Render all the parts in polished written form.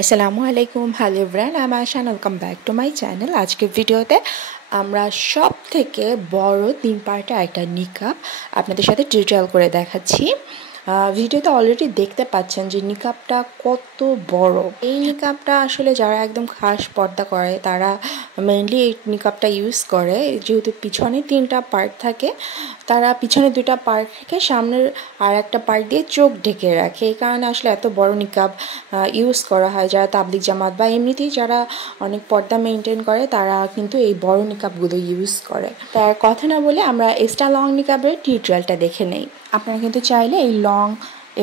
আসসালামু আলাইকুম, hello everyone, I am Ayesha and welcome back to my channel. আজকের ভিডিওতে আমরা সব থেকে বড় 3 পার্টের একটা নিকাব আপনাদের সাথে ডিটেইল করে দেখাচ্ছি। ভিডিওতে অলরেডি দেখতে পাচ্ছেন যে নিকাবটা কত বড়। এই নিকাবটা আসলে যারা একদম খাস পর্দা করে তারা মেইনলি এই নিকাবটা ইউজ করে, যেহেতু পিছনে 3টা পার্ট থাকে। তারা পিছনে 2টা পার্ট রেখে সামনের আর একটা পার্ট দিয়ে চোখ ঢেকে রাখে। এই কারণে আসলে এত বড় নিকাব ইউজ করা হয়। যারা তাবলিগ জামাত বা এমনিতেই যারা অনেক পর্দা মেনটেন করে তারা কিন্তু এই বড় নিকাবগুলো ইউজ করে। তার কথা না বলে আমরা এক্সট্রা লং নিকাবের টিউটোরিয়ালটা দেখে নেই। আপনারা কিন্তু চাইলে এই লং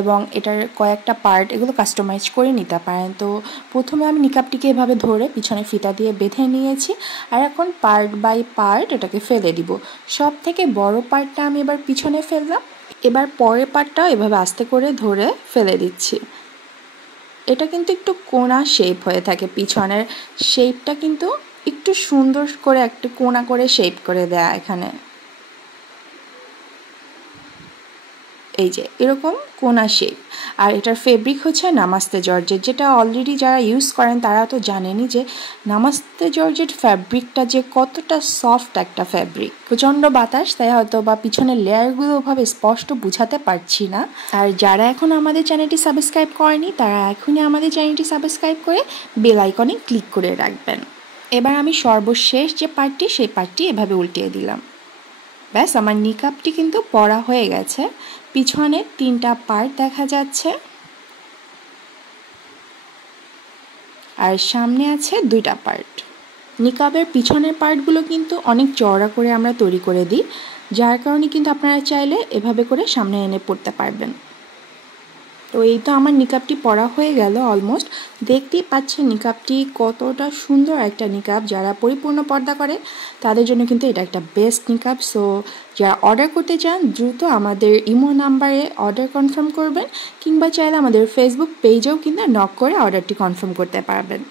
এবং এটার কয়েকটা পার্ট এগুলো কাস্টমাইজ করে নিতে পারেন। তো প্রথমে আমি নিকাবটিকে এভাবে ধরে পিছনে ফিতা দিয়ে বেঁধে নিয়েছি, আর এখন পার্ট বাই পার্ট এটাকে ফেলে দিব। সব থেকে বড় পার্টটা আমি এবার পিছনে ফেললাম, এবার পরের পার্টটাও এভাবে আস্তে করে ধরে ফেলে দিচ্ছি। এটা কিন্তু একটু কোণা শেপ হয়ে থাকে, পিছনের শেপটা কিন্তু একটু সুন্দর করে একটু কোণা করে শেপ করে দেয়া এখানে। এই যে এরকম কোণা শেপ। আর এটার ফেব্রিক হচ্ছে নামাস্তে জর্জেট, যেটা অলরেডি যারা ইউজ করেন তারা তো জানেনই যে নামাস্তে জর্জেট ফ্যাব্রিকটা যে কতটা সফট একটা ফ্যাব্রিক। প্রচণ্ড বাতাস, তাই হয়তো বা পিছনের লেয়ারগুলো ওভাবে স্পষ্ট বুঝাতে পারছি না। আর যারা এখন আমাদের চ্যানেলটি সাবস্ক্রাইব করেনি তারা এখনই আমাদের চ্যানেলটি সাবস্ক্রাইব করে বেল আইকনে ক্লিক করে রাখবেন। এবার আমি সর্বশেষ যে পার্টটি সেই পার্টটি এভাবে উল্টিয়ে দিলাম। ব্যাস, আমার নিকাবটি কিন্তু পরা হয়ে গেছে। পিছনে 3টা পার্ট দেখা যাচ্ছে আর সামনে আছে 2টা পার্ট। নিকাবের পিছনের পার্টগুলো কিন্তু অনেক চওড়া করে আমরা তৈরি করে দিই, যার কারণে কিন্তু আপনারা চাইলে এভাবে করে সামনে এনে পড়তে পারবেন। তো এই তো আমার নিকাবটি পরা হয়ে গেল অলমোস্ট। দেখতেই পাচ্ছেন নিকাবটি কতটা সুন্দর একটা নিকাব। যারা পরিপূর্ণ পর্দা করে তাদের জন্য কিন্তু এটা একটা বেস্ট নিকাব। সো যারা অর্ডার করতে চান দ্রুত আমাদের ইমো নাম্বারে অর্ডার কনফার্ম করবেন, কিংবা চাইলে আমাদের ফেসবুক পেজেও কিন্তু নক করে অর্ডারটি কনফার্ম করতে পারবেন।